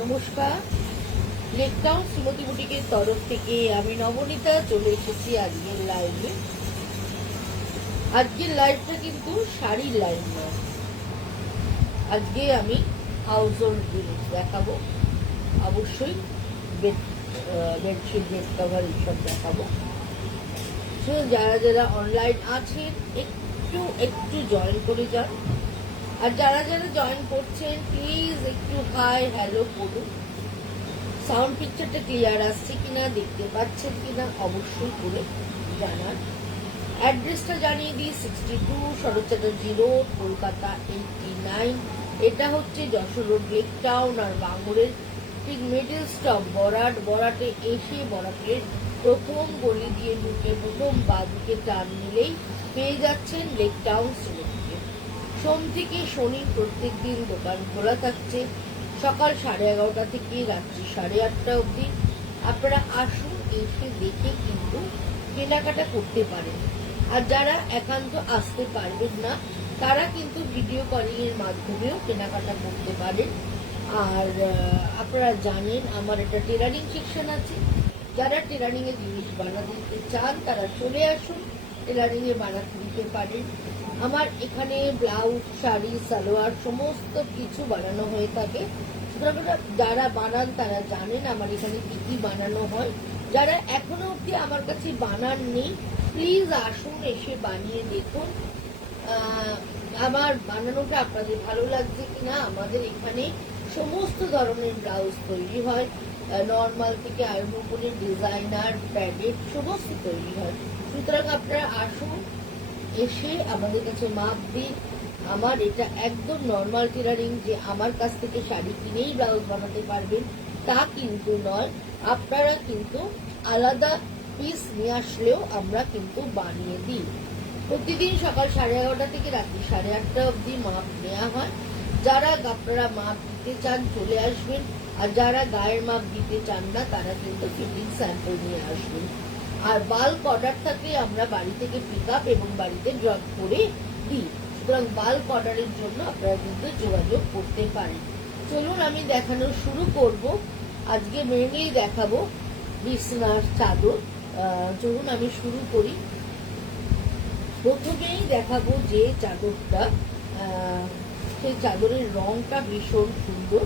নমস্কার, লেকটাউন শ্রীমতী বুটিকের তরফ থেকে আমি নবনীতা চলে এসেছি আজকের লাইভে। আজকের লাইভটা কিন্তু শাড়ির লাইভ নয়, আজকে আমি হাউস হোল্ড জিনিস দেখাবো। অবশ্যই বেডশিট, বেড কভার এইসব দেখাবো। যারা যারা অনলাইন আছেন একটু জয়েন করে যান, আর যারা যারা জয়েন করছেন প্লিজ একটু হাই হ্যালো করুন। সাউন্ড পিকচারটা ক্লিয়ার আসছে কিনা, দেখতে পাচ্ছেন কিনা অবশ্যই করে জানান। অ্যাড্রেসটা জানিয়ে দিই, 62 শরৎ চ্যাটার্জি রোড, কলকাতা 89। এটা হচ্ছে যশোর রোড লেক টাউন আর বাঙুরের ঠিক মিডল স্টপ বরাটে এসে বরাটের প্রথম গলি দিয়ে ঢুকে প্রথম বাদিকে টান নিলেই পেয়ে যাচ্ছেন লেক টাউন সিনেমাকে। সোম থেকে শনি প্রত্যেক দিন দোকান খোলা থাকছে সকাল 11:30 থেকে রাত্রি 8:30 অবধি। আপনারা আসুন, এসে দেখে কিন্তু কেনাকাটা করতে পারেন। আর যারা একান্ত আসতে পারবেন না তারা কিন্তু ভিডিও কলিং এর মাধ্যমেও কেনাকাটা করতে পারেন। আর আপনারা জানেন আমার একটা টেলারিং সেকশন আছে, যারা টেলারিং এর জিনিস বানাতে দিতে চান তারা চলে আসুন, টেলারিং এ বানাতে দিতে পারেন। আমার এখানে ব্লাউজ, শাড়ি, সালোয়ার সমস্ত কিছু বানানো হয়ে থাকে। যারা বানান তারা জানেন আমার এখানে কি কি বানানো হয়। যারা এখনো অব্দি আমার কাছে বানাননি প্লিজ আসুন, এসে বানিয়ে দেখুন আমার বানানোটা আপনাদের ভালো লাগছে কিনা। আমাদের এখানে সমস্ত ধরনের ব্লাউজ তৈরি হয়, নর্মাল থেকে আরম্ভ করে ডিজাইনার, প্যাডেড সমস্ত তৈরি হয়। সুতরাং আপনারা আসুন, এসে আমাদের কাছে মাপ দিন। আমার এটা একদম নর্মাল টেলারিং যে আমার কাছ থেকে শাড়ি কিনেই ব্লাউজ বানাতে পারবেন তা কিন্তু নয়। আপনারা কিন্তু আলাদা পিস নিয়ে আসলেও আমরা কিন্তু বানিয়ে দিই। প্রতিদিন সকাল 11:30 থেকে রাত্রি 8:30 অবধি মাপ নেওয়া হয়। যারা আপনারা মাপ দিতে চান চলে আসবেন, আর যারা গায়ের মাপ দিতে চান না তারা কিন্তু ফিটিং স্যাম্পল নিয়ে আসবেন। আর বাল্ক অর্ডার থাকলে আমরা বাড়ি থেকে পিক আপ এবং বাড়িতে ড্রপ করে দিই। সুতরাং বাল্ক অর্ডারের জন্য আপনারা কিন্তু যোগাযোগ করতে পারেন। চলুন আমি দেখানো শুরু করব। আজকে মেনলি দেখাবো বিছনার চাদর। চলুন আমি শুরু করি। প্রথমেই দেখাবো যে চাদরটা, সেই চাদরের রংটা ভীষণ সুন্দর।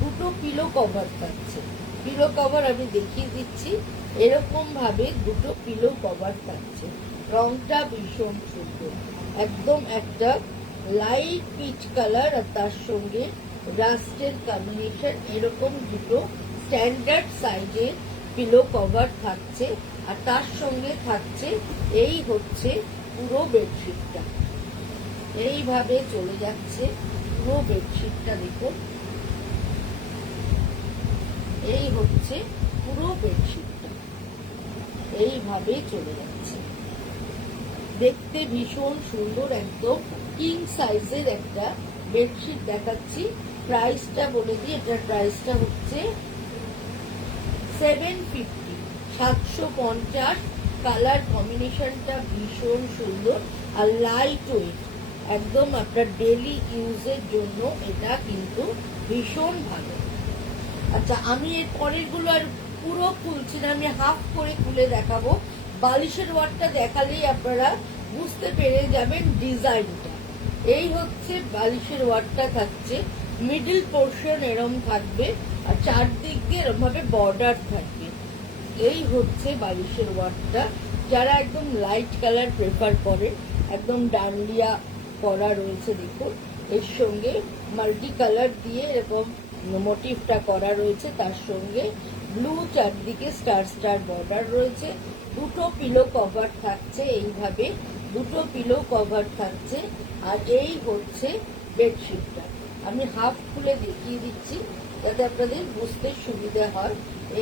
দুটো পিলো কভার থাকছে, পিলো কভার আমি দেখিয়ে দিচ্ছি। এরকম ভাবে দুটো পিলো কভার থাকছে, রংটা ভীষণ সুন্দর, একদম একটা লাইট পিচ কালার আর তার সঙ্গে রাস্টের কম্বিনেশন। এরকম দুটো স্ট্যান্ডার্ড সাইজের পিলো কভার থাকছে, আর তার সঙ্গে থাকছে এই হচ্ছে পুরো বেডশিটটা। এইভাবে চলে যাচ্ছে পুরো বেডশিটটা, দেখুন এই হচ্ছে পুরো বেডশিটটা, এইভাবে চলে যাচ্ছে। দেখতে ভীষণ সুন্দর, একদম কিং সাইজের একটা বেডশিট দেখাচ্ছি। প্রাইসটা বলে দিই, এটার প্রাইসটা হচ্ছে 750, 750। কালার কম্বিনেশনটা ভীষণ সুন্দর আর লাইট ওয়েট, একদম আপনার ডেলি ইউজের জন্য এটা কিন্তু ভীষণ ভালো। আচ্ছা, আমি এর পরের গুলো আর পুরো খুলছি না, আমি হাফ করে খুলে দেখাবো। বালিশের ওয়ার্কটা দেখালেই আপনারা বুঝতে পেরে যাবেন ডিজাইনটা। এই হচ্ছে বালিশের ওয়ার্কটা থাকছে, মিডল পোর্শন এরম থাকবে আর চারদিক দিয়ে এরম ভাবে বর্ডার থাকবে। এই হচ্ছে বালিশের ওয়ার্কটা। যারা একদম লাইট কালার প্রেফার করেন, একদম ডান্ডিয়া করা রয়েছে দেখুন, এর সঙ্গে মাল্টি কালার দিয়ে এরকম মোটিভটা করা রয়েছে, তার সঙ্গে ব্লু চারদিকে স্টার স্টার বর্ডার রয়েছে। দুটো পিলো কভার থাকছে, এইভাবে দুটো পিলো কভার থাকছে। আর এই হচ্ছে বেডশিটটা, আমি হাফ খুলে দেখিয়ে দিচ্ছি যাতে আপনাদের বুঝতে সুবিধা হয়।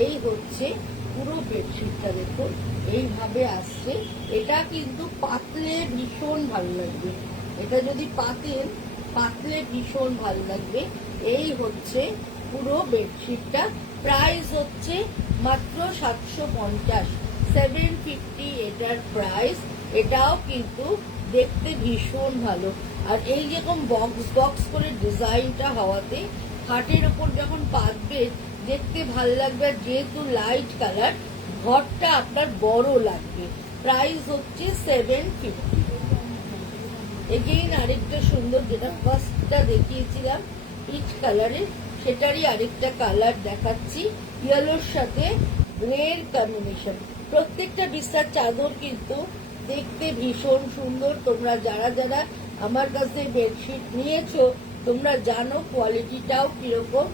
এই হচ্ছে পুরো বেডশিটটা, দেখুন এইভাবে আসছে। এটা কিন্তু পাতলে ভীষণ ভালো লাগবে, এটা যদি পাতলে ভীষণ ভালো লাগবে। এই হচ্ছে পুরো বেডশিটটা, প্রাইস হচ্ছে মাত্র 750, 750 এটার প্রাইস। এটাও কিন্তু দেখতে ভীষণ ভালো, আর এই যেরকম বক্স বক্স করে ডিজাইনটা হওয়াতে খাটের ওপর যখন পাতবে দেখতে ভালো লাগবে, আর যেহেতু লাইট কালার ঘরটা আপনার বড় লাগবে। প্রাইস হচ্ছে 750। এগেইন আরেকটা সুন্দর, যেটা ফার্স্টটা দেখিয়েছিলাম পিচ কালারের, সেটারই আরেকটা কালার দেখাচ্ছি, ইয়েলোর সাথে গ্রের কম্বিনেশন। প্রত্যেকটা বিছানার চাদর কিন্তু দেখতে ভীষণ সুন্দর। তোমরা যারা যারা আমার কাছে বেডশিট নিয়েছো তোমরা জানো কোয়ালিটিটাও কিরকম।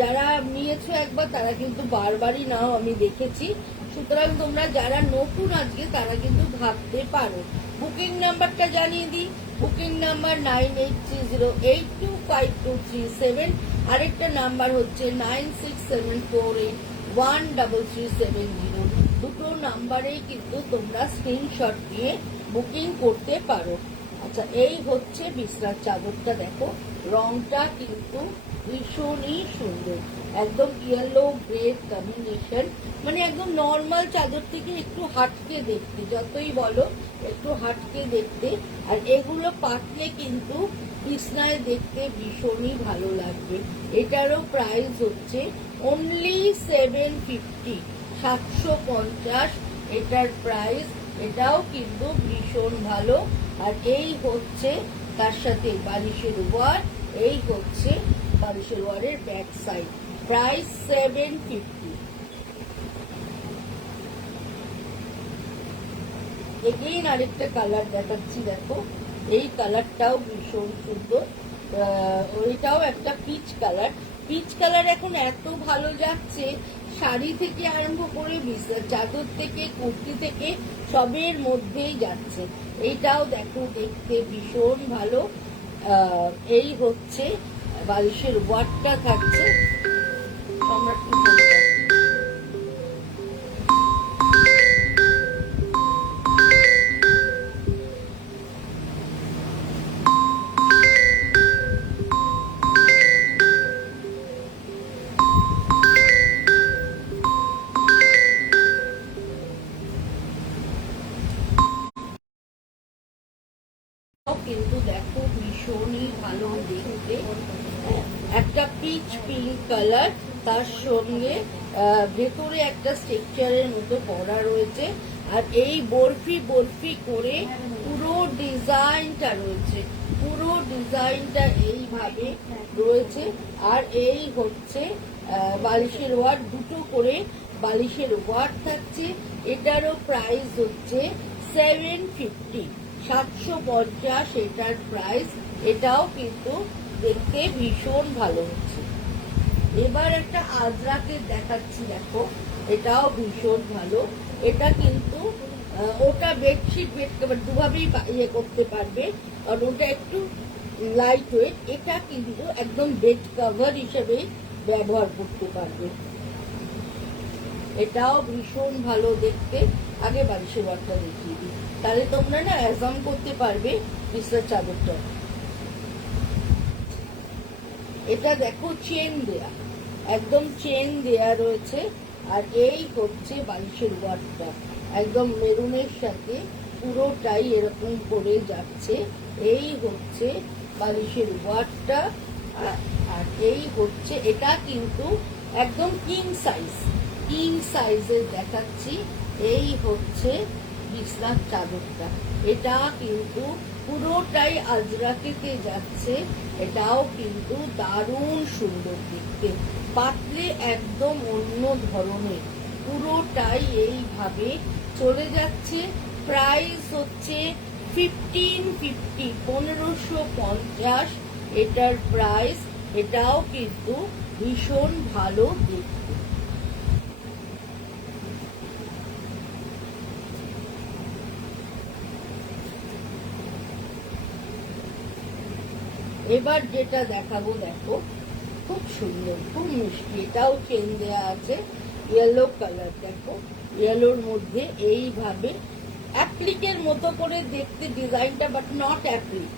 যারা নিয়েছো একবার তারা কিন্তু বারবারই নাও, আমি দেখেছি। সুতরাং তোমরা যারা নতুন আজকে তারা কিন্তু ভাবতে পারো। বুকিং নাম্বারটা জানিয়ে দিই, বুকিং নাম্বার 9830825237, আরেকটা নাম্বার হচ্ছে 9674813370। দুটো নাম্বারেই কিন্তু তোমরা স্ক্রিনশট দিয়ে বুকিং করতে পারো। আচ্ছা, এই হচ্ছে বিছনার চাদরটা, দেখো রংটা কিন্তু ভীষণই সুন্দর, একদম ইয়েলো গ্রে কম্বিনেশন, মানে একদম নর্মাল চাদর থেকে একটু হাটকে দেখতে, যতই বলো একটু হাটকে দেখতে। আর এগুলো পাতলে কিন্তু বিছনায় দেখতে ভীষণই ভালো লাগবে। এটারও প্রাইস হচ্ছে অনলি 750, 750 এটার প্রাইস। এটাও কিন্তু ভীষণ ভালো। আর এই হচ্ছে তার সাথে বালিশের ওয়ার, এই হচ্ছে বালিশের ওয়ারের ব্যাক সাইড, প্রাইস 750। এগেইন আরেকটা কালার দেখাচ্ছি, দেখো এই কালারটাও ভীষণ সুন্দর। ওইটাও একটা পিচ কালার। পিচ কালার এখন এত ভালো যাচ্ছে, শাড়ি থেকে আরম্ভ করে বিছানার চাদর থেকে কুর্তি থেকে সবের মধ্যেই যাচ্ছে। এইটাও দেখো দেখতে ভীষণ ভালো। এই হচ্ছে বালিশের ওয়ারটা থাকছে সম্রাট। কিন্তু দেখো ভীষণই ভালো দেখতে, একটা পিচ পিঙ্ক কালার, তার সঙ্গে ভেতরে একটা স্ট্রাকচারের মতো করা রয়েছে। আর এই বরফি বরফি করে পুরো ডিজাইনটা রয়েছে, পুরো ডিজাইনটা এইভাবে রয়েছে। আর এই হচ্ছে বালিশের ওয়ার, দুটো করে বালিশের ওয়ার থাকছে। এটারও প্রাইস হচ্ছে 750, 750 এটার প্রাইস। এটাও কিন্তু দেখতে ভীষণ ভালো হচ্ছে। এবার একটা আজরাকের দেখাচ্ছি, দেখো এটাও ভীষণ ভালো। এটা কিন্তু ওটা বেডশিট বেড কভার দুভাবেই ইয়ে করতে পারবে, কারণ ওটা একটু লাইট ওয়েট। এটা কিন্তু একদম বেড কভার হিসেবে ব্যবহার করতে পারবে। এটাও ভীষণ ভালো দেখতে। আগে বালিশের ওয়ারটা দেখিয়ে দিই, তাহলে তোমরা না অ্যাজাম করতে পারবে বিছানার চাদরটা। এটা দেখো চেন দেয়া, একদম চেন দেয়া রয়েছে। আর এই হচ্ছে বালিশের ওয়ারটা, একদম মেরুনের সাথে পুরোটাই এরকম করে যাচ্ছে। এই হচ্ছে বালিশের ওয়ারটা। আর এই হচ্ছে, এটা কিন্তু একদম কিং সাইজ, কিং সাইজের দেখাচ্ছি। এই হচ্ছে বিছনার চাদরটা, এটা কিন্তু পুরোটাই আজরাকেতে যাচ্ছে। এটাও কিন্তু দারুণ সুন্দর দেখতে, পাতলে একদম অন্য ধরনের, পুরোটাই এইভাবে চলে যাচ্ছে। প্রাইস হচ্ছে 1550, 1550 এটার প্রাইস। এটাও কিন্তু ভীষণ ভালো দেখতে। এবার যেটা দেখাবো, দেখো খুব সুন্দর, খুব মিষ্টি, এটাও চেন দেওয়া আছে, ইয়েলো কালার। দেখো ইয়েলোর মধ্যে এইভাবে অ্যাপ্লিকের মতো করে দেখতে ডিজাইনটা, বাট নট অ্যাপ্লিক।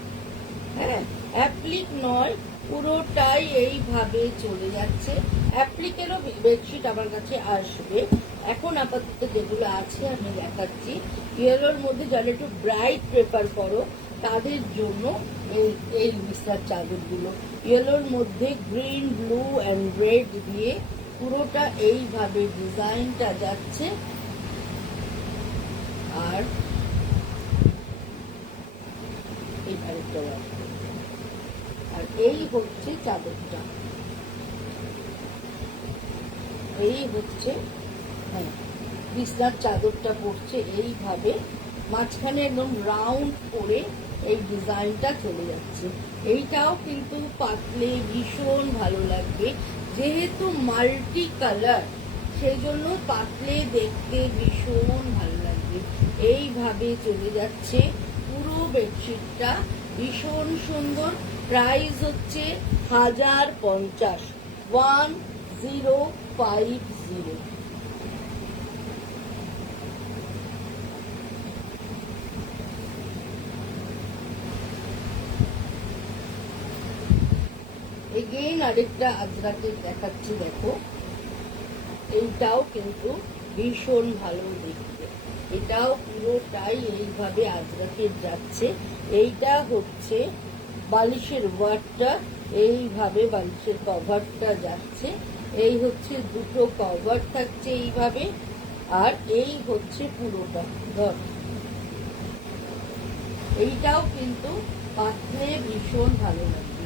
হ্যাঁ, অ্যাপ্লিক নয়, পুরোটাই এইভাবে চলে যাচ্ছে। অ্যাপ্লিকেরও বেডশিট আমার কাছে আসবে, এখন আপাতত যেগুলো আছে আমি দেখাচ্ছি। ইয়েলোর মধ্যে যারা একটু ব্রাইট প্রেফার করো তাদের জন্য এই এই বিছনার চাদরগুলো ইয়েলোর মধ্যে গ্রিন, ব্লু অ্যান্ড রেড দিয়ে পুরোটা এইভাবে ডিজাইনটা যাচ্ছে। আর আর এই হচ্ছে চাদরটা, এই হচ্ছে হ্যাঁ বিছনার চাদরটা পড়ছে এইভাবে, মাঝখানে একদম রাউন্ড করে এই ডিজাইনটা চলে যাচ্ছে। এইটাও কিন্তু পাতলে ভীষণ ভালো লাগবে, যেহেতু মাল্টি কালার সেই জন্য পাতলে দেখতে ভীষণ ভালো লাগবে। এইভাবে চলে যাচ্ছে পুরো বেডশিটটা, ভীষণ সুন্দর। প্রাইস হচ্ছে 1050, 1050। এগেইন আরেকটা আজরাকের দেখাচ্ছি, দেখো এইটাও কিন্তু ভীষণ ভালো দেখতে। এটাও পুরোটাই এইভাবে আজরাকের যাচ্ছে। এইটা হচ্ছে বালিশের ওয়ার্ডটা, এইভাবে বালিশের কভারটা যাচ্ছে। এই হচ্ছে দুটো কভার থাকছে এইভাবে, আর এই হচ্ছে পুরোটা ধর। এইটাও কিন্তু পাতলে ভীষণ ভালো লাগবে,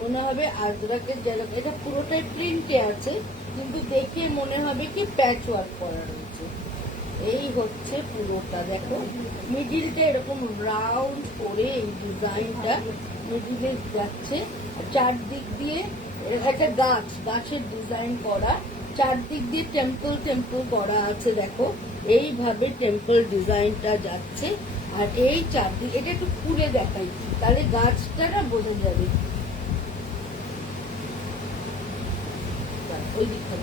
মনে হবে আজরাকের যেরকম। এটা পুরোটাই প্রিন্টে আছে কিন্তু দেখে মনে হবে কি প্যাচ ওয়ার্ক করা রয়েছে। এই হচ্ছে পুরোটা, দেখো মিডিলটা এরকম রাউন্ড করে এই ডিজাইনটা মিডিলে যাচ্ছে। চারদিক দিয়ে একটা গাছের ডিজাইন করা, চারদিক দিয়ে টেম্পল টেম্পল করা আছে, দেখো এইভাবে টেম্পল ডিজাইনটা যাচ্ছে। আর এই চারদিক এটা একটু খুলে দেখাই, তাহলে গাছটা না বোঝা যাবে। ওই দিকটা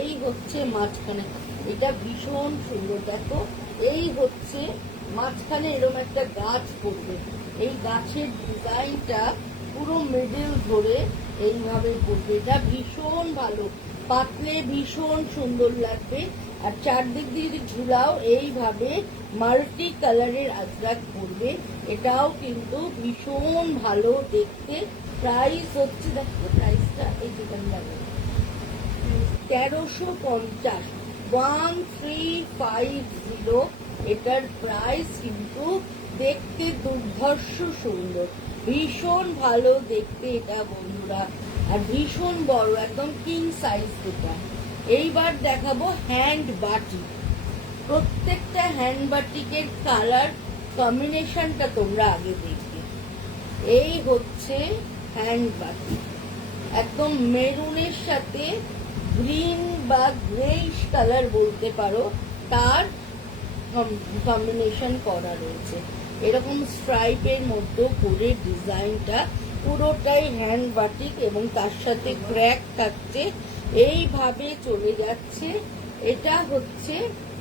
এই হচ্ছে মাঝখানে, এটা ভীষণ সুন্দর, দেখো এই হচ্ছে মাঝখানে এরকম একটা গাছ পড়বে। এই গাছের ডিজাইনটা পুরো মিডল ধরে এইভাবে পড়বে, এটা ভীষণ ভালো, পাতলে ভীষণ সুন্দর লাগবে। আর চারদিক দিয়ে যদি ঝুলাও এইভাবে মাল্টি কালারের আজরাক পড়বে, এটাও কিন্তু ভীষণ ভালো দেখতে। প্রাইস হচ্ছে, দেখো প্রাইসটা এই যেখানে লাগে 1350, 1350। এটার প্রাইস কিন্তু দেখতে দুর্ধর্ষ সুন্দর, ভীষণ ভালো দেখতে এটা বন্ধুরা, আর ভীষণ বড়, একদম কিং সাইজ এটা। এইবার দেখাবো হ্যান্ড বাটিক। প্রত্যেকটা হ্যান্ড বাটিকের কালার কম্বিনেশনটা তোমরা আগে দেখবে। এই হচ্ছে হ্যান্ড বাটিক, একদম মেরুনের সাথে গ্রিন বা গ্রেইশ কালার বলতে পারো, তার কম্বিনেশন করা রয়েছে। এরকম স্ট্রাইপের মধ্যে করে ডিজাইনটা পুরোটাই হ্যান্ড বাটিক এবং তার সাথে ক্র্যাক থাকছে, এইভাবে চলে যাচ্ছে। এটা হচ্ছে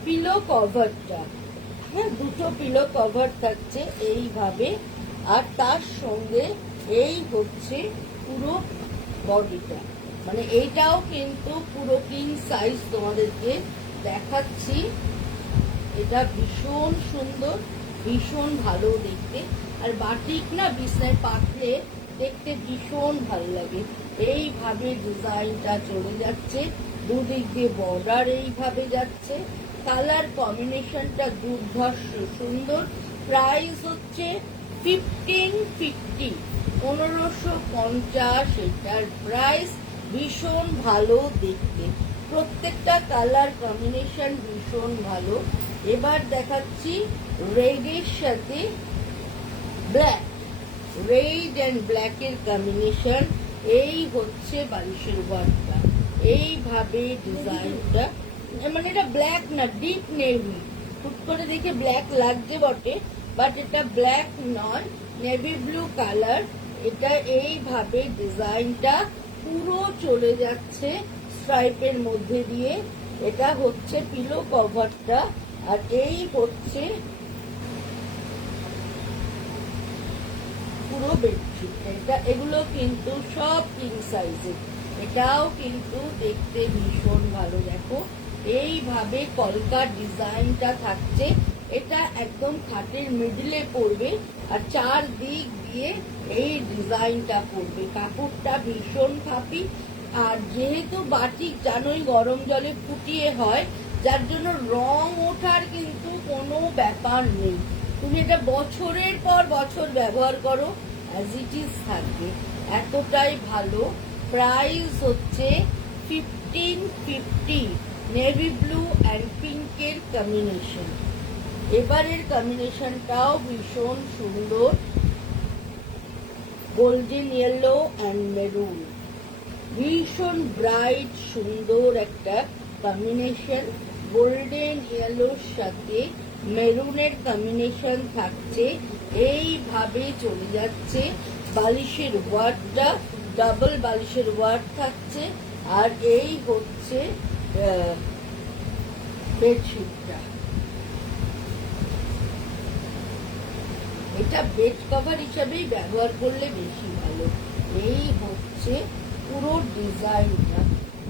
পিলো কভারটা, হ্যাঁ দুটো পিলো কভার থাকছে এইভাবে, আর তার সঙ্গে এই হচ্ছে পুরো বডিটা, মানে এইটাও কিন্তু পুরো কিং সাইজ তোমাদেরকে দেখাচ্ছি। এটা ভীষণ সুন্দর, ভীষণ ভালো দেখতে, আর বাটিক না বিছনায় পাতলে দেখতে ভীষণ ভালো লাগে। এইভাবে ডিজাইনটা চলে যাচ্ছে, দুদিক দিয়ে বর্ডার এইভাবে যাচ্ছে, কালার কম্বিনেশনটা দুর্ধর্ষ সুন্দর। প্রাইস হচ্ছে 1550, 1550 এটার প্রাইস। ভীষণ ভালো দেখতে, প্রত্যেকটা কালার কম্বিনেশন ভীষণ ভালো। এবার দেখাচ্ছি রেডের সাথে ব্ল্যাক, রেড অ্যান্ড ব্ল্যাকের কম্বিনেশন। এই হচ্ছে বালিশের ওয়ার্কটা, এইভাবে ডিজাইনটা, মানে এটা ব্ল্যাক না ডিপ নেভি, হুট করে দেখে ব্ল্যাক লাগছে বটে, বাট এটা ব্ল্যাক নয়, নেভি ব্লু কালার। এটা এইভাবে ডিজাইনটা পুরো চলে যাচ্ছে স্ট্রাইপের মধ্যে দিয়ে। এটা হচ্ছে পিলো কভারটা, আর এই হচ্ছে পুরো বেডশিট। এগুলো কিন্তু সব কিং সাইজের। এটাও কিন্তু দেখতে ভীষণ ভালো। দেখো এইভাবে কলকা ডিজাইনটা থাকছে। এটা একদম খাটের মিডলে পড়বে আর চারদিক দিয়ে এই ডিজাইনটা পড়বে। কাপড়টা ভীষণ খাপি। আর যেহেতু বাটিক জানোই গরম জলে ফুটিয়ে হয়, যার জন্য রং ওঠার কিন্তু কোনো ব্যাপার নেই। তুমি এটা বছরের পর বছর ব্যবহার করো, অ্যাজ ইট ইজ থাকবে। এতটাই ভালো। প্রাইস হচ্ছে 1550। নেভি ব্লু অ্যান্ড পিঙ্কের কম্বিনেশন। এবারের কম্বিনেশনটাও ভীষণ সুন্দর। গোল্ডেন ইয়েলো অ্যান্ড মেরুন, ভীষণ ব্রাইট সুন্দর একটা কম্বিনেশন। গোল্ডেন ইয়েলোর সাথে মেরুনের কম্বিনেশন থাকছে। এইভাবে চলে যাচ্ছে। বালিশের ওয়ার্কটা ডাবল বালিশের ওয়ার্ক থাকছে। আর এই হচ্ছে বেডশিটটা। এটা বেড কভার হিসাবেই ব্যবহার করলে বেশি ভালো। এই হচ্ছে পুরো ডিজাইনটা।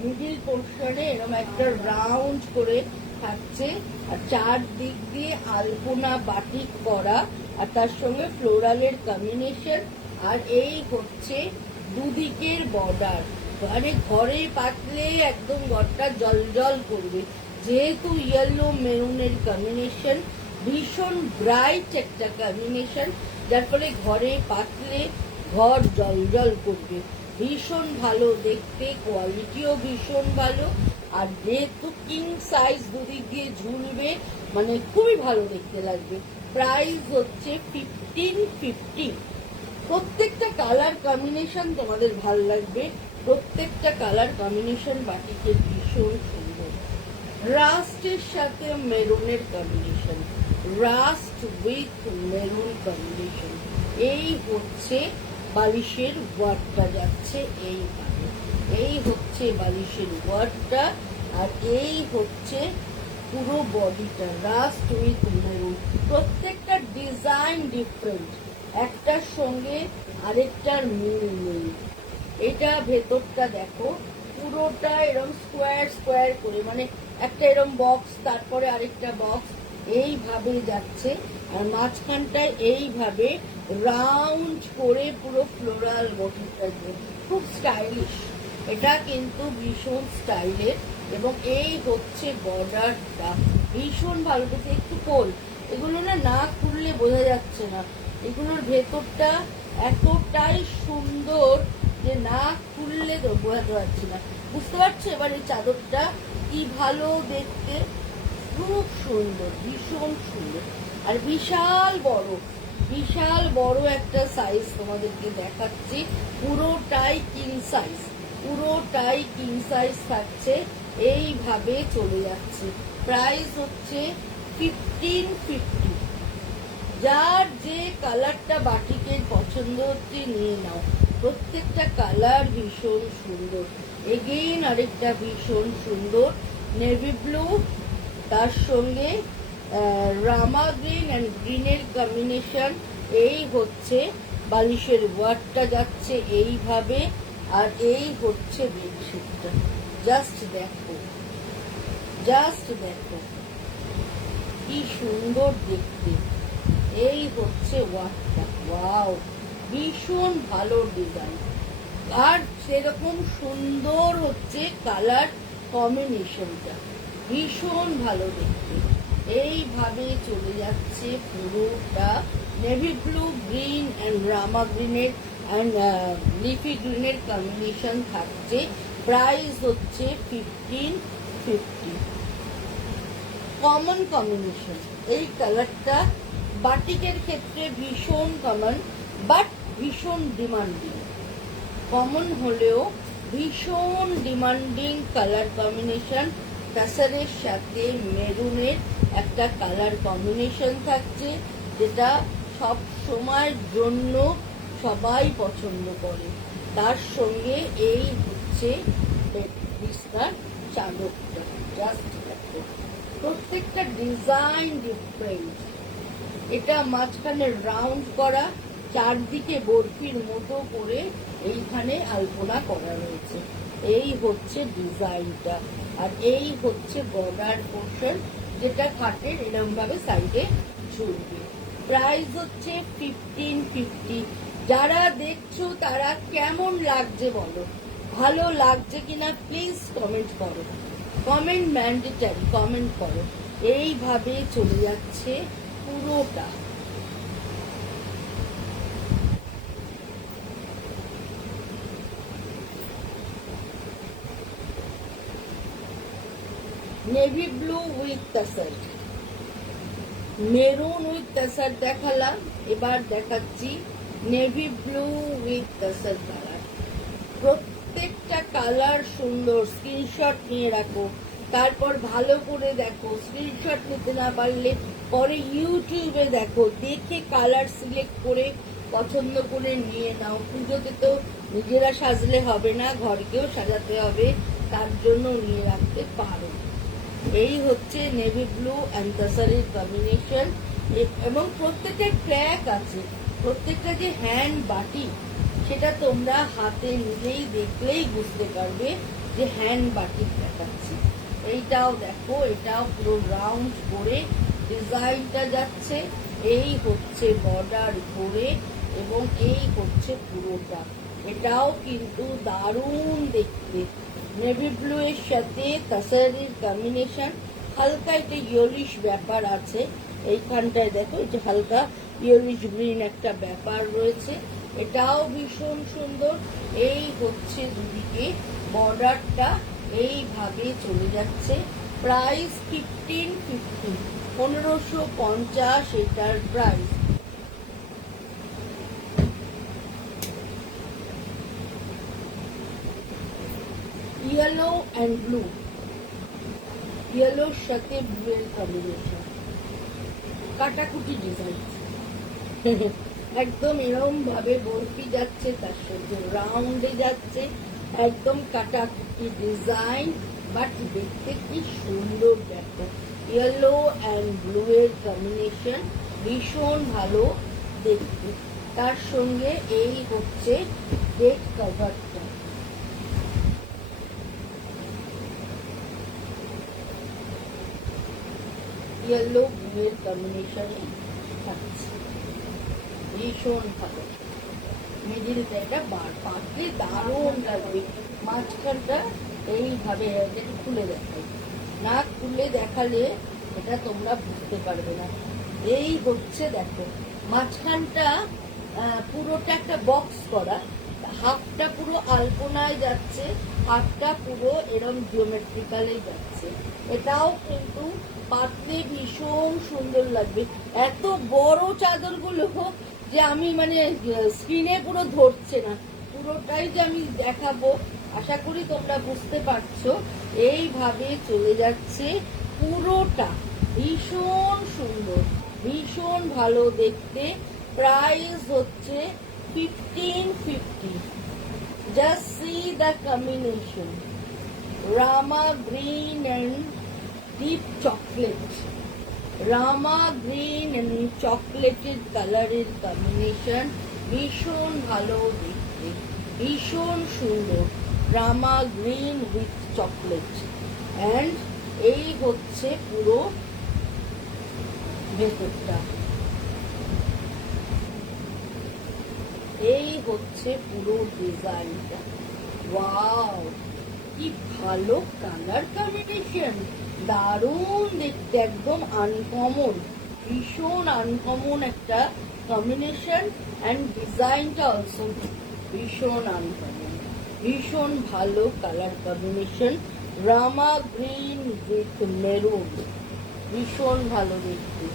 মিডিল পোর্শনে এরকম একটা রাউন্ড করে থাকছে আর চারদিক দিয়ে আলপনা বাটিক করা আর তার সঙ্গে ফ্লোরালের কম্বিনেশন। আর এই হচ্ছে দুদিকের বর্ডার। মানে ঘরে পাতলে একদম ঘরটা জলজল করবে। যেহেতু ইয়েলো মেরুনের কম্বিনেশন, ভীষণ ব্রাইট একটা কম্বিনেশন, যার ফলে ঘরে পাতলে ঘর জলজল করবে। ভীষণ ভালো দেখতে, কোয়ালিটিও ভীষণ ভালো। আর যেহেতু কিং সাইজ দুদিক দিয়ে ঝুলবে, মানে খুবই ভালো দেখতে লাগবে। প্রাইস হচ্ছে 1550। প্রত্যেকটা কালার কম্বিনেশন তোমাদের ভাল লাগবে। প্রত্যেকটা কালার কম্বিনেশন বাটিকের ভীষণ সুন্দর। রাস্টের সাথে মেরুনের combination, rust with maroon combination. এই হচ্ছে বালিশের ওয়ার্কটা যাচ্ছে এইভাবে। এই হচ্ছে বালিশের ওয়ার্কটা আর এই হচ্ছে পুরো বডিটা রাস্ট উইথ মেরুন। প্রত্যেকটা ডিজাইন ডিফারেন্ট, একটার সঙ্গে আরেকটার মিল নেই। এটা ভেতরটা দেখো পুরোটা এরকম স্কোয়ার স্কোয়ার করে, মানে একটা এরকম বক্স তারপরে আরেকটা বক্স এইভাবে যাচ্ছে। আর মাঝখানটায় এইভাবে রাউন্ড করে পুরো ফ্লোরাল মোটিভ থাকবে। খুব স্টাইলিশ। এটা কিন্তু ভীষণ স্টাইলের। এবং এই হচ্ছে বর্ডারটা, ভীষণ ভালো দেখতে। একটু কোল এগুলো না খুললে বোঝা যাচ্ছে না। এগুলোর ভেতরটা এতটাই সুন্দর যে না খুললে তো বোঝাতে পারছি না। বুঝতে পারছো এবার এই চাদরটা কি ভালো দেখতে? খুব সুন্দর, ভীষণ সুন্দর। আর বিশাল বড়, বিশাল বড় একটা সাইজ তোমাদেরকে দেখাচ্ছি। পুরোটাই কিং সাইজ, পুরোটাই কিং সাইজ থাকছে। এইভাবে চলে যাচ্ছে। প্রাইস হচ্ছে 1550। যার যে কালারটা বাটিকের পছন্দ হচ্ছে নিয়ে নাও। প্রত্যেকটা কালার ভীষণ সুন্দর। এগেইন আরেকটা ভীষণ সুন্দর নেভি ব্লু, তার সঙ্গে রামা গ্রিন অ্যান্ড গ্রিনের কম্বিনেশন। এই হচ্ছে বালিশের ওয়ার্কটা যাচ্ছে এইভাবে। আর এই হচ্ছে বেডশিটটা। জাস্ট দেখো, জাস্ট দেখো কি সুন্দর দেখতে। এই হচ্ছে ওয়ার্কটা। ওয়াও, ভীষণ ভালো ডিজাইন। আর সেরকম সুন্দর হচ্ছে কালার কম্বিনেশনটা, ভীষণ ভালো দেখতে। এইভাবে চলে যাচ্ছে পুরোটা। নেভি ব্লু, গ্রিন অ্যান্ড রামা গ্রিনের অ্যান্ড লিফি গ্রিনের কম্বিনেশন থাকছে। প্রাইস হচ্ছে 1550। Common combination. এই কালারটা বাটিকের ক্ষেত্রে ভীষণ কমন, বাট ভীষণ ডিমান্ডিং। কমন হলেও ভীষণ ডিমান্ডিং কালার কম্বিনেশন। টাসারের সাথে মেরুনের একটা কালার কম্বিনেশন থাকছে, যেটা সব সময়ের জন্য সবাই পছন্দ করে। তার সঙ্গে এই হচ্ছে বিছনার চাদরটা। জাস্ট দেখো, প্রত্যেকটা ডিজাইন ডিফারেন্ট। এটা মাঝখানে রাউন্ড করা, চারদিকে বরফির মতো করে এইখানে আলপনা করা রয়েছে। এই হচ্ছে ডিজাইনটা, আর এই হচ্ছে বর্ডার পোর্শন, যেটা খাটের এরকম ভাবে সাইডে ঝুলবে। প্রাইস হচ্ছে 1550। যারা দেখছো তারা কেমন লাগছে বলো, ভালো লাগছে কিনা প্লিজ কমেন্ট করো, কমেন্ট ম্যান্ডেটারি, কমেন্ট করো। এইভাবে চলে যাচ্ছে পুরোটা। Navy blue with tussar, maroon with tussar দেখালাম, এবার দেখাচ্ছি navy blue with tussar colour. প্রত্যেকটা কালার সুন্দর, স্ক্রিনশট নিয়ে রাখো, তারপর ভালো করে দেখো। স্ক্রিনশট নিতে না পারলে পরে ইউটিউবে দেখো, দেখে কালার সিলেক্ট করে পছন্দ করে নিয়ে নাও। পুজোতে তো নিজেরা সাজলে হবে না, ঘরকেও সাজাতে হবে, তার জন্য নিয়ে রাখতে পারো। এই হচ্ছে নেভি ব্লু অ্যান্ড টাসারের কম্বিনেশন, এবং প্রত্যেকটা ট্র্যাক আছে, প্রত্যেকটা যে হ্যান্ড বাটি সেটা তোমরা হাতে নিলেই দেখলেই বুঝতে পারবে যে হ্যান্ড বাটি দেখাচ্ছি। এইটাও দেখো, এটাও পুরো রাউন্ড করে ডিজাইনটা যাচ্ছে। এই হচ্ছে বর্ডার করে, এবং এই হচ্ছে পুরোটা। এটাও কিন্তু দারুণ দেখতে। নেভি ব্লু এর সাথে টাসারের কম্বিনেশন, হালকা একটা ইয়েলিশ ব্যাপার আছে এইখানটায়, দেখো এটা হালকা ইয়েলিশ গ্রিন একটা ব্যাপার রয়েছে। এটাও ভীষণ সুন্দর। এই হচ্ছে দুদিকে বর্ডারটা এইভাবে চলে যাচ্ছে। প্রাইস 1550, 1550 এটার প্রাইস। ইয়েলো অ্যান্ড ব্লু, ইয়েলোর সাথে ব্লু এর কম্বিনেশন, কাটাকুটি ডিজাইন। একদম এরকম ভাবে বরফি যাচ্ছে, তার সাথে রাউন্ডে যাচ্ছে, একদম কাটাকুটি ডিজাইন, বাট দেখতে কি সুন্দর দেখো। ইয়েলো অ্যান্ড ব্লু এর কম্বিনেশন ভীষণ ভালো দেখতে। তার সঙ্গে এই হচ্ছে ডেক কভারটা, ইয়েলো ব্লু এর কম্বিনেশনে থাকছে, ভীষণ ভালো। মিডিলটা এটা বার পাতলে দারুণ লাগবে। মাঝখানটা এইভাবে একটু খুলে দেখাই, না খুলে দেখালে এটা তোমরা বুঝতে পারবে না। এই হচ্ছে দেখো মাঝখানটা পুরোটা একটা বক্স করা, হাফটা পুরো আলপনায় যাচ্ছে, হাফটা পুরো এরম জিওমেট্রিক্যালে যাচ্ছে। এটাও কিন্তু পাতলে ভীষণ সুন্দর লাগবে। এত বড় চাদরগুলো যে আমি মানে স্ক্রিনে পুরো ধরছে না, পুরোটাই যে আমি দেখাবো, আশা করি তোমরা বুঝতে পারছো। এইভাবে চলে যাচ্ছে পুরোটা, ভীষণ সুন্দর, ভীষণ ভালো দেখতে। প্রাইস হচ্ছে 1550। Just see the combination, Rama green and deep chocolate, Rama green and চকলেটের কালারের কম্বিনেশন ভীষণ ভালো দেখতে, ভীষণ সুন্দর। রামা গ্রিন উইথ চকলেট, অ্যান্ড এই হচ্ছে পুরো ভেতরটা, এই হচ্ছে পুরো ডিজাইনটা। ওয়াও, কি ভালো কালার কম্বিনেশন, দারুণ দেখতে, একদম আনকমন, ভীষণ আনকমন একটা কম্বিনেশন। অ্যান্ড ডিজাইনটা অলসো ভীষণ আনকমন, ভীষণ ভালো colour combination. Rama green with maroon, ভীষণ ভালো দেখতে।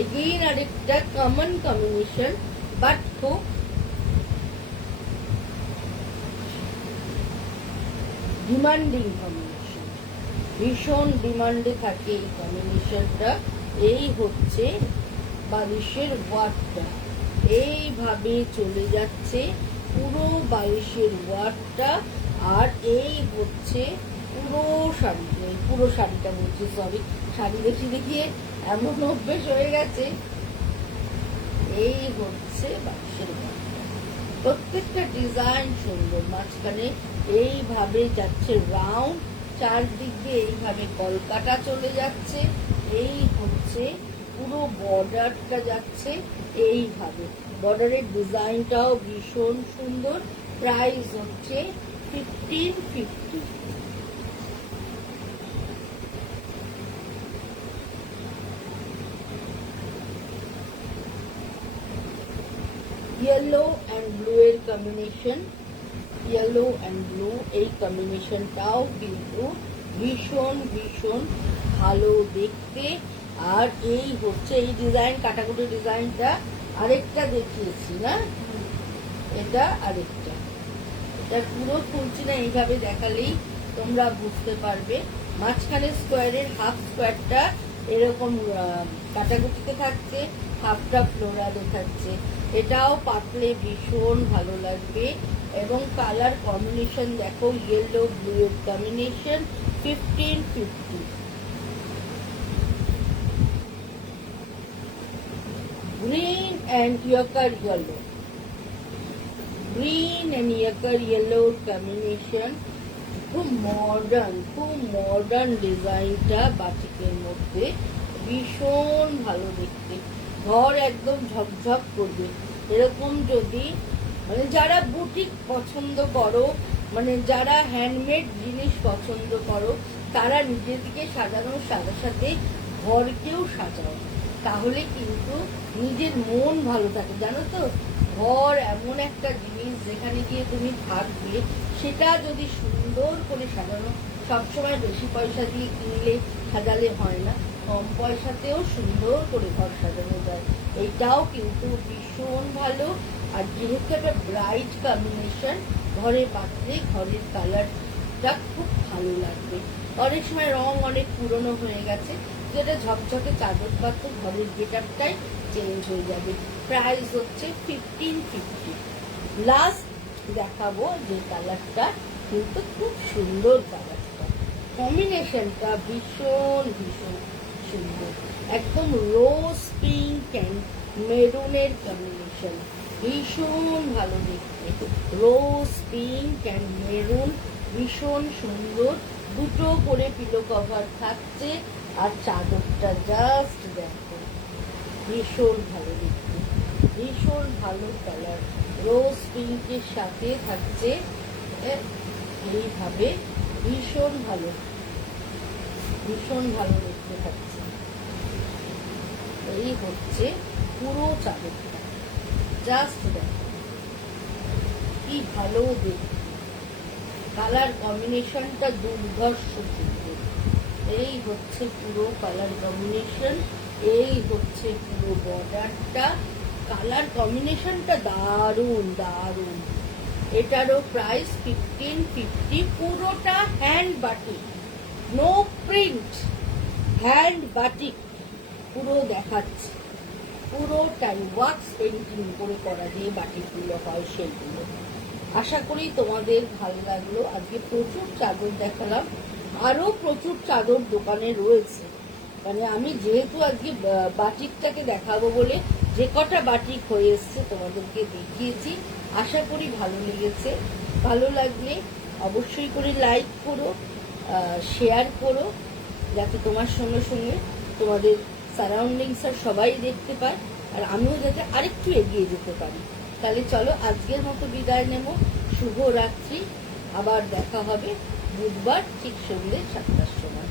এগেইন আরেকটা কমন কম্বিনেশন, বাট খুব ডিমান্ডিং কম্বিনেশন, ভীষণ ডিমান্ডে থাকে এই কম্বিনেশনটা। এই হচ্ছে বালিশের ওয়ার্কটা, এইভাবে চলে যাচ্ছে পুরো বালিশের ওয়ার্কটা। আর এই হচ্ছে পুরো শাড়ি, পুরো শাড়িটা বলছি, সরি, শাড়ি দেখিয়ে দেখিয়ে এমন অভ্যেস হয়ে গেছে। এই হচ্ছে বাক্সের মধ্যে প্রত্যেকটা ডিজাইন সুন্দর, মাঝখানে এইভাবে যাচ্ছে রাউন্ড, চারদিক দিয়ে এইভাবে কলকাটা চলে যাচ্ছে, এই হচ্ছে পুরো বর্ডারটা যাচ্ছে এইভাবে, বর্ডারের ডিজাইনটাও ভীষণ সুন্দর। প্রাইস হচ্ছে 1550। ইয়েলো অ্যান্ড ব্লু এর কম্বিনেশন, ইয়েলো অ্যান্ড ব্লু এই কম্বিনেশনটাও কিন্তু ভীষণ ভীষণ ভালো দেখতে। আর এই হচ্ছে এই ডিজাইন, কাটাকুটি ডিজাইনটা আরেকটা দেখিয়েছি না, এটা আরেকটা, এটা পুরো খুলছি না, এইভাবে দেখালেই তোমরা বুঝতে পারবে। মাঝখানে স্কোয়ারের হাফ স্কোয়ারটা এরকম কাটাকুটিতে থাকছে, হাফটা ফ্লোরালে থাকছে, এটাও পাতলে ভীষণ ভালো লাগবে। এবং কালার কম্বিনেশন দেখো, ইয়েলো ব্লু এর combination 1550। Green and ochre yellow, green and ochre yellow combination, খুব মডার্ন ডিজাইনটা বাটিকের মধ্যে ভীষণ ভালো দেখতে, ঘর একদম ঝকঝক করবে। এরকম যদি মানে যারা বুটিক পছন্দ করো, মানে যারা হ্যান্ডমেড জিনিস পছন্দ করো, তারা নিজেদেরকে সাজানোর সাথে সাথে ঘরকেও সাজাও, তাহলে কিন্তু নিজের মন ভালো থাকে। জানো তো, ঘর এমন একটা জিনিস যেখানে গিয়ে তুমি থাকবে, সেটা যদি সুন্দর করে সাজানো, সবসময় বেশি পয়সা দিয়ে কিনলে সাজালে হয় না, কম পয়সাতেও সুন্দর করে ঘর সাজানো যায়। এইটাও কিন্তু ভীষণ ভালো। আর যেহেতু একটা ব্রাইট কম্বিনেশন, ঘরে পাতলে ঘরের কালারটা খুব ভালো লাগবে। অনেক সময় রং অনেক পুরনো হয়ে গেছে, যেটা ঝকঝকে চাদর পাত্র ঘরের গেটআপটাই চেঞ্জ হয়ে যাবে। প্রাইস হচ্ছে 1550। লাস্ট দেখাবো যে কালারটা, কিন্তু খুব সুন্দর কালারটা, কম্বিনেশনটা ভীষণ ভীষণ সুন্দর, একদম রোজ পিঙ্ক অ্যান্ড মেরুনের কম্বিনেশন, ভীষণ ভালো দেখতে। রোজ পিঙ্ক অ্যান্ড মেরুন ভীষণ সুন্দর, দুটো করে পিলো কভার থাকছে। আর চাদরটা জাস্ট দেখো, ভীষণ ভালো দেখতে, ভীষণ ভালো কালার, রোজ পিঙ্কের সাথে থাকছে এইভাবে, ভীষণ ভালো দেখতে থাকছে। এই হচ্ছে পুরো চাদরটা, জাস্ট দেখো কি ভালো দেখতে, কালার কম্বিনেশনটা দুর্ধর্ষ সুন্দর। এই হচ্ছে পুরো কালার কম্বিনেশন, এই হচ্ছে পুরো বর্ডারটা, কালার কম্বিনেশনটা দারুণ দারুণ। এটারও প্রাইস 1550। পুরোটা hand batik, no print, hand batik পুরো দেখাচ্ছে, পুরোটাই ওয়াক্স পেন্টিং করে করা যে বাটিকগুলো হয় সেগুলো। আশা করি তোমাদের ভালো লাগলো। আজকে প্রচুর চাদর দেখালাম, আরো প্রচুর চাদর দোকানে রয়েছে। মানে আমি যেহেতু আজকে বাটিকটাকে দেখাবো বলে যে কটা বাটিক হয়ে এসছে তোমাদেরকে দেখিয়েছি। আশা করি ভালো লেগেছে। ভালো লাগলে অবশ্যই করে লাইক করো, শেয়ার করো, যাতে তোমার সঙ্গে সঙ্গে তোমাদের সারাউন্ডিংস সবাই দেখতে পায়, আর আমিও যাতে আরেকটু এগিয়ে যেতে পারি। তাহলে চলো আজকের মতো বিদায় নেব। শুভরাত্রি। আবার দেখা হবে বুধবার ঠিক সন্ধ্যে 7টার সময়।